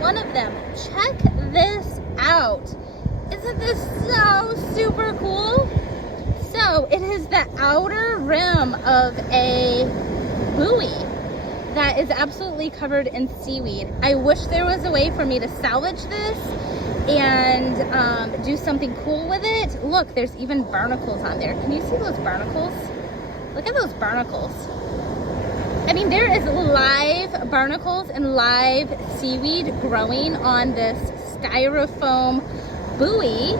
one of them. Check this out. Isn't this so super cool? So it is the outer rim of a buoy that is absolutely covered in seaweed. I wish there was a way for me to salvage this and do something cool with it. Look, there's even barnacles on there. Can you see those barnacles? Look at those barnacles. I mean, there is live barnacles and live seaweed growing on this styrofoam buoy,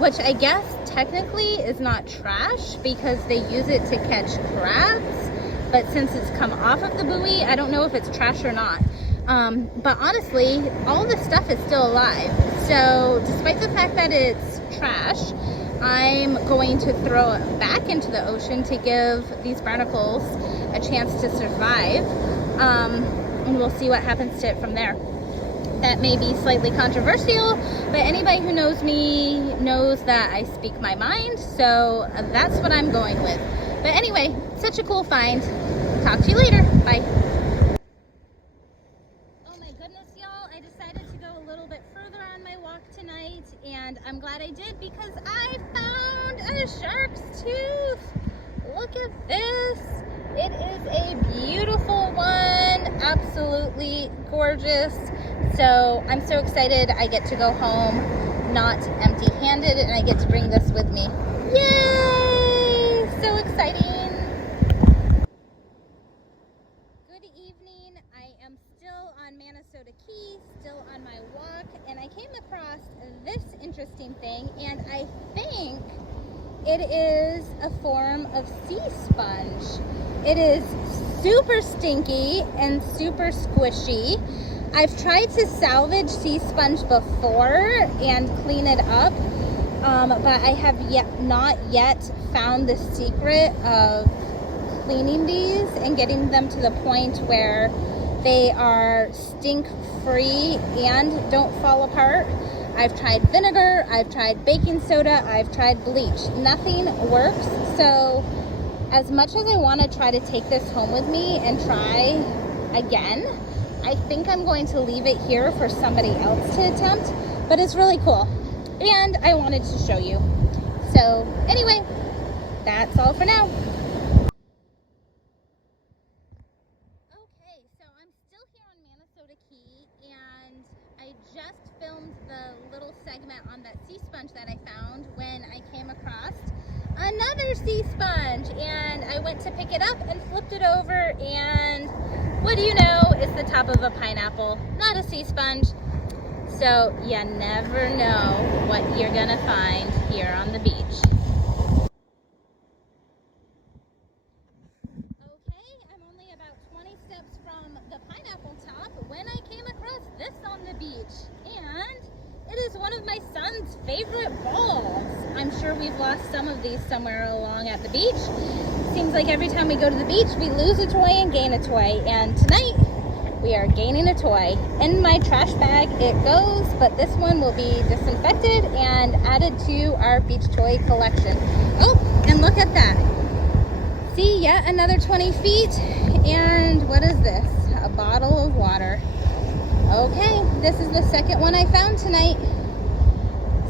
which I guess technically is not trash because they use it to catch crabs. But since it's come off of the buoy, I don't know if it's trash or not. But honestly, all this stuff is still alive. So despite the fact that it's trash, I'm going to throw it back into the ocean to give these barnacles a chance to survive. And we'll see what happens to it from there. That may be slightly controversial, but anybody who knows me knows that I speak my mind. So that's what I'm going with. But anyway, such a cool find. Talk to you later. Bye. Oh my goodness, y'all. I decided to go a little bit further on my walk tonight, and I'm glad I did because I found a shark's tooth. Look at this. It is a beautiful one. Absolutely gorgeous. So I'm so excited I get to go home not empty-handed, and I get to bring this with me. Yay! So exciting. Good evening. I am still on Manasota Key, still on my walk, and I came across this interesting thing, and I think it is a form of sea sponge. It is super stinky and super squishy. I've tried to salvage sea sponge before and clean it up, but I have not yet found the secret of cleaning these and getting them to the point where they are stink free and don't fall apart. I've tried vinegar, I've tried baking soda, I've tried bleach. Nothing works. So as much as I want to try to take this home with me and try again, I think I'm going to leave it here for somebody else to attempt, but it's really cool. And I wanted to show you. So anyway, that's all for now. Okay, so I'm still here on Manasota Key, and I just filmed the little segment on that sea sponge that I found when I came across another sea sponge, and I went to pick it up and flipped it over, and what do you know, it's the top of a pineapple, not a sea sponge. So you never know what you're gonna find here on the beach. Okay, I'm only about 20 steps from the pineapple top when I came across this on the beach, and it is one of my son's favorite balls. I'm sure we've lost some of these somewhere along at the beach. Seems like every time we go to the beach, we lose a toy and gain a toy. And tonight, we are gaining a toy. In my trash bag it goes, but this one will be disinfected and added to our beach toy collection. Oh, and look at that. See, yet another 20 feet. And what is this? A bottle of water. Okay, this is the second one I found tonight.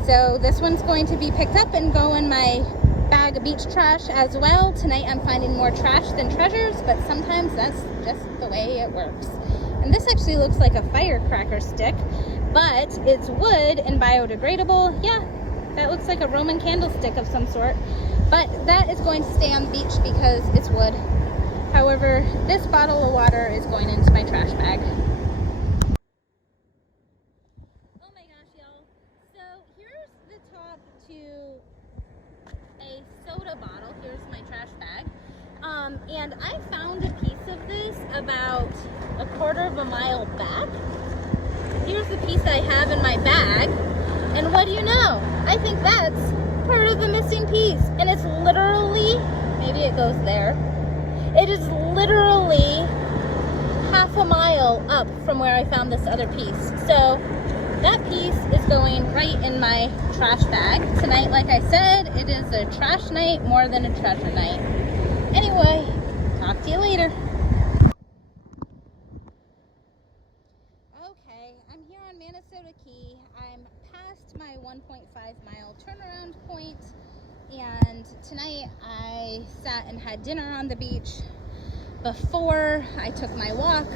So this one's going to be picked up and go in my bag of beach trash as well. Tonight I'm finding more trash than treasures, but sometimes that's just the way it works. And this actually looks like a firecracker stick, but it's wood and biodegradable. Yeah, that looks like a Roman candlestick of some sort, but that is going to stay on the beach because it's wood. However, this bottle of water is going into my trash bag. Oh my gosh, y'all. So here's the top to a soda bottle. Here's my trash bag. And I found a piece of this about a quarter of a mile back. Here's the piece I have in my bag. And what do you know? I think that's part of the missing piece. And it's literally, maybe it goes there. It is literally half a mile up from where I found this other piece. So that piece is going right in my trash bag. Tonight, like I said, it is a trash night more than a treasure night. Anyway, talk to you later. Okay, I'm here on Manasota Key. I'm past my 1.5-mile turnaround point, and tonight I sat and had dinner on the beach before I took my walk.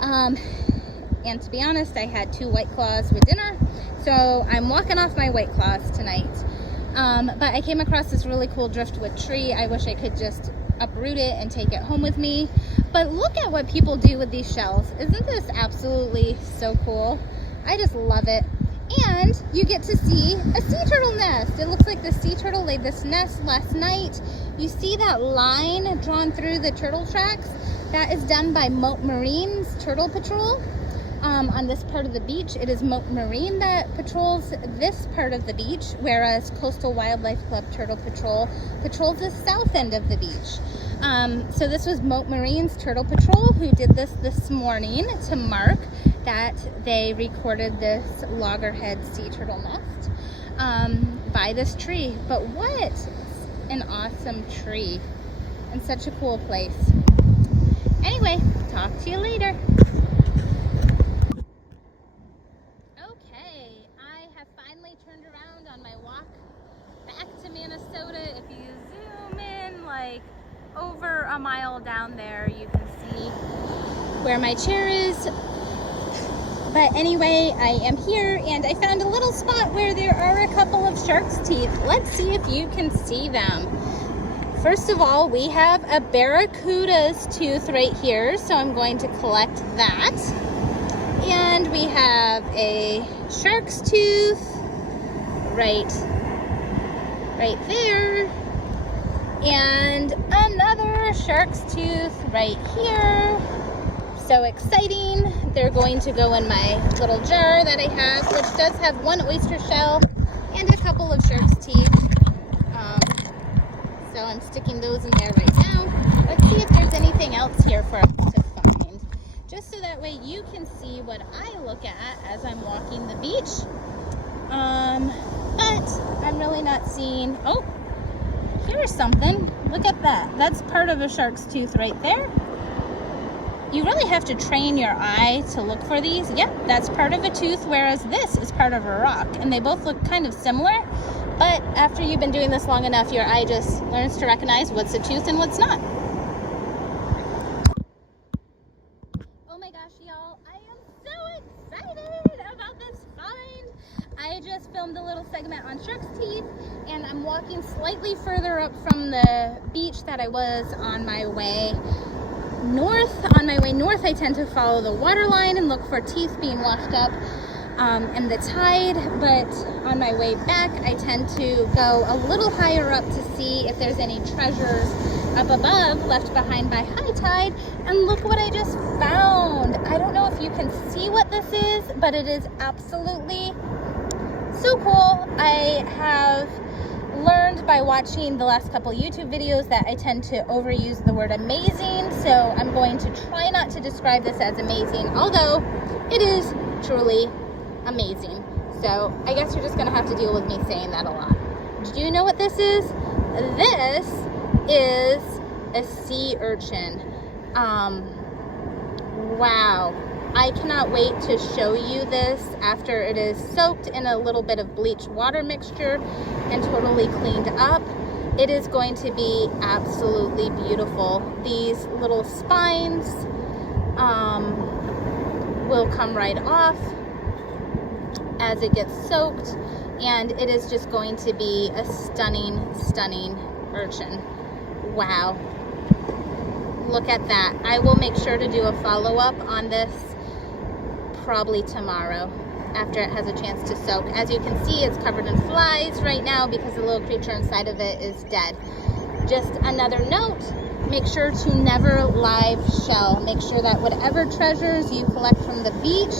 And to be honest, I had 2 White Claws with dinner, so I'm walking off my White Claws tonight. But I came across this really cool driftwood tree. I wish I could just uproot it and take it home with me. But look at what people do with these shells. Isn't this absolutely so cool? I just love it. And you get to see a sea turtle nest. It looks like the sea turtle laid this nest last night. You see that line drawn through the turtle tracks? That is done by Mote Marine's Turtle Patrol. On this part of the beach, it is Mote Marine that patrols this part of the beach, whereas Coastal Wildlife Club Turtle Patrol patrols the south end of the beach. So this was Mote Marine's Turtle Patrol who did this morning to mark that they recorded this loggerhead sea turtle nest by this tree. But what an awesome tree and such a cool place. Anyway, talk to you later. Turned around on my walk back to Manasota. If you zoom in like over a mile down there, you can see where my chair is. But anyway, I am here and I found a little spot where there are a couple of shark's teeth. Let's see if you can see them. First of all, we have a barracuda's tooth right here, so I'm going to collect that. And we have a shark's tooth right there, and another shark's tooth right here. So exciting. They're going to go in my little jar that I have, which does have 1 oyster shell and a couple of shark's teeth. So I'm sticking those in there right now. Let's see if there's anything else here for us to find, just so that way you can see what I look at as I'm walking the beach. But I'm really not seeing. Oh, here's something. Look at that. That's part of a shark's tooth right there. You really have to train your eye to look for these. Yep, that's part of a tooth, whereas this is part of a rock. And they both look kind of similar, but after you've been doing this long enough, your eye just learns to recognize what's a tooth and what's not. Oh my gosh, y'all, I am so excited about this find. I just filmed a little segment on shark's teeth, and I'm walking slightly further up from the beach that I was on my way north. On my way north, I tend to follow the water line and look for teeth being washed up in the tide, but on my way back, I tend to go a little higher up to see if there's any treasures up above left behind by high tide. And look what I just found. I don't know if you can see what this is, but it is absolutely so cool. I have learned by watching the last couple YouTube videos that I tend to overuse the word amazing, so I'm going to try not to describe this as amazing, although it is truly amazing. So I guess you're just gonna have to deal with me saying that a lot. Do you know what this is? This is a sea urchin. Wow. I cannot wait to show you this after it is soaked in a little bit of bleach water mixture and totally cleaned up. It is going to be absolutely beautiful. These little spines will come right off as it gets soaked, and it is just going to be a stunning, stunning urchin. Wow. Look at that. I will make sure to do a follow-up on this probably tomorrow after it has a chance to soak. As you can see, it's covered in flies right now because the little creature inside of it is dead. Just another note, make sure to never live shell. Make sure that whatever treasures you collect from the beach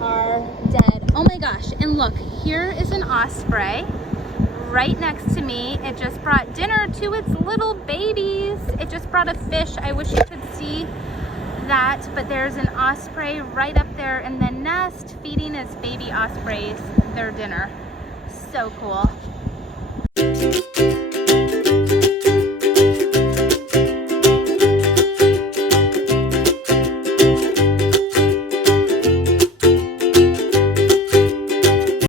are dead. Oh my gosh, and look, here is an osprey right next to me. It just brought dinner to its little babies. It just brought a fish. I wish you could see that, but there's an osprey right up there in the nest feeding its baby ospreys their dinner. So cool.